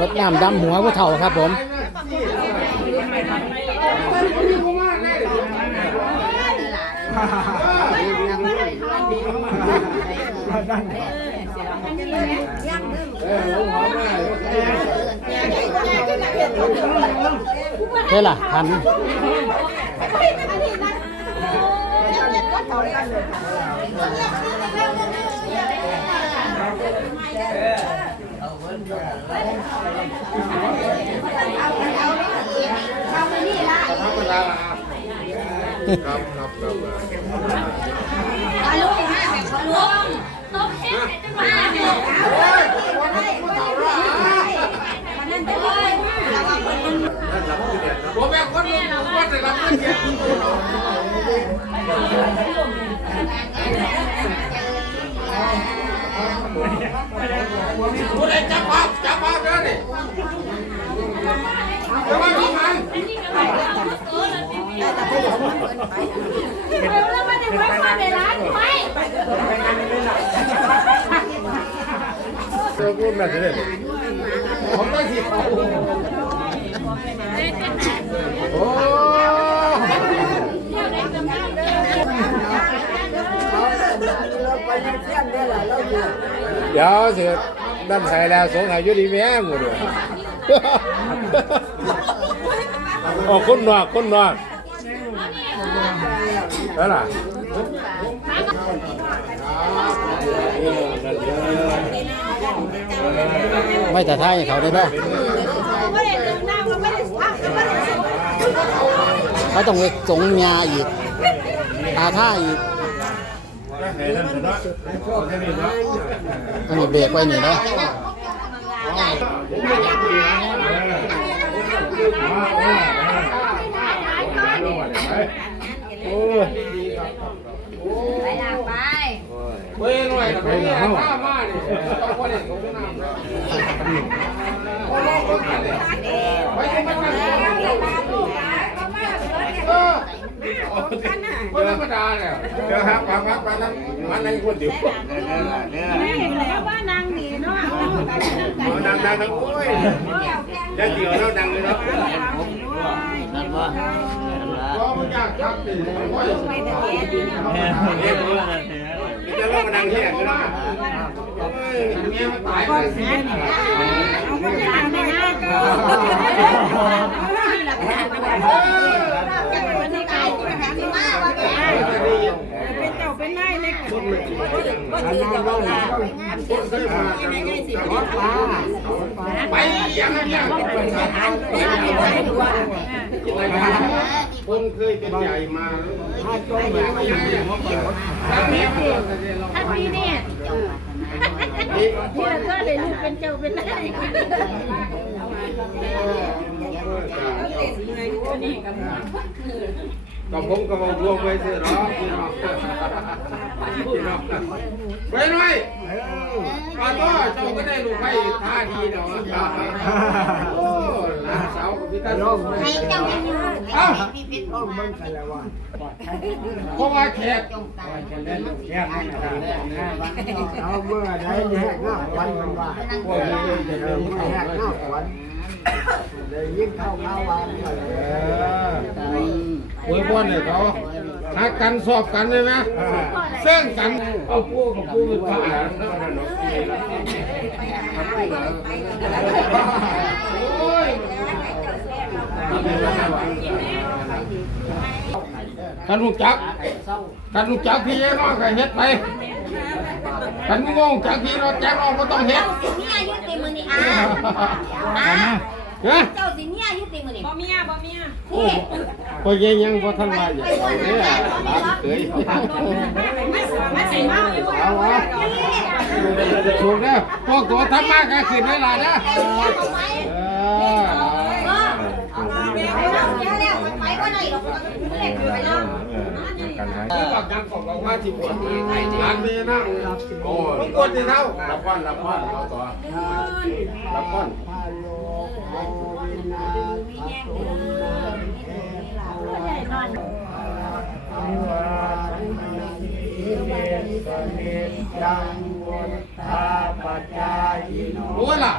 รถน้ำดำหัวผู้เฒ่าครับผมเท่าล่ะพัน ครับครับครับลุงมาแบบเขาลุงตบแค่ไหนจะมาเนี่ยมันนั่ไปเลยระวังคนมันผมเป็นคนรู้ว่าจะรับเงินเดือนผู้ใดจับภาพจับภาพแล้วนี่จะมาทำไม แล้วมันจะไว้ความในร้าไหมเจอพูดแบบนี้ผมต้สิโอ้เดี๋ยวเสร็จด้านไทยแล้วสงสัยยุดีแม่หมดเลยโอ้คนนอกคนนอก แล้วล่ะไม่แต่ท้ายให้เขาได้เนาะไม่ได้ดื่มน้ำก็ไม่ได้พักก็ไม่ได้เขาต้องไปสงยาอีกอาท่าอีกอันนี้เบรกไว้นี่นะ โอ้ย ไปลาไปเว้ยหน่อยไปเนี่ยข้ามาดิต้องคนเด็กของน้ำไปยังไม่ทันเออคนธรรมดาเนี่ยเดี๋ยวครับปั๊บปั๊บปั๊บนั้นมันนั่งคนเดียวแล้วว่านางดีเนาะดังดังทั้งโอ้ยได้เดียวแล้วดังเลยเนาะ ก็มันยากครับสิโอ้ยจะเล่ามันดังที่ไหนก็ได้โอ้ยเงี้ยมันตายไปสิเป็นเจ้าเป็นนายเล็ก ไปยังยังคนเคยเป็นใหญ่มาไปยังยังถ้ามีเพื่อนท่านพี่เนี่ยที่เราก็เลยลูกเป็นเจ้าเป็นนาย ก็ผมก็บอกรวมไปเถอะเนาะพี่น้องพี่น้องไปหน่อยมาต่อเจ้าก็ได้ลูกไผ่ท่าดีเนาะโอ้หลานสาวพี่ตาน้องให้เจ้าเป็นอยู่เอ้าพี่เป็นเพราะว่าแขกเอาเมื่อใดแหกหน้าวันมันว่าพวกนี้จะเอเริ่อมเมื่อเข้าแหกเลหน้ายวันเลยยิ่งเข้าเข้าวันเออ อวยพรให้เขาหักกันสอบกันเลยไหมเสื่องกันเอาปูกับปูเป็นพระโอ้ยกันลูกจักกันลูกจักพี่น้องก็เฮ็ดไปกันงงจักพี่น้องแจ้งออกก็ต้องเฮ็ดนี่ยยุเติมือนี่อะ อะเฮ้ยเจ้าสิเนี่ยยุติมือนี่บ่เมียบ่เมียโอ้พอยังยังพอท่านมาอยู่เนี่ยหลานเคยไม่ใส่เมาอยู่เอาวะถูกแล้วพวกตัวทำมากก็ขึ้นเวลานะเออที่บอกยังของเราว่าที่ปวดหลานมีนะโอ้ยปวดที่เท่ารับวันรับวันเอาต่อรับวันพา โลโอวินาทโตสนิจังวุฒาปัจจายโนโอ้ล่ะ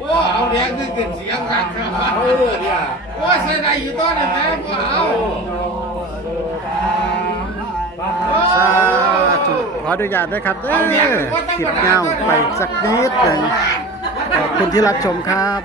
โอ้เอาแดงคือเกิดเสียงกันครับเออเนี่ยโอ้ใส่ได้อยู่ตอนนี้แม่บ่เอาโนสุตังปะสาธุขออนุญาตด้วยครับเด้อคลิปเงาไปสักนิดหนึ่งขอบ คุณที่รับชมครับ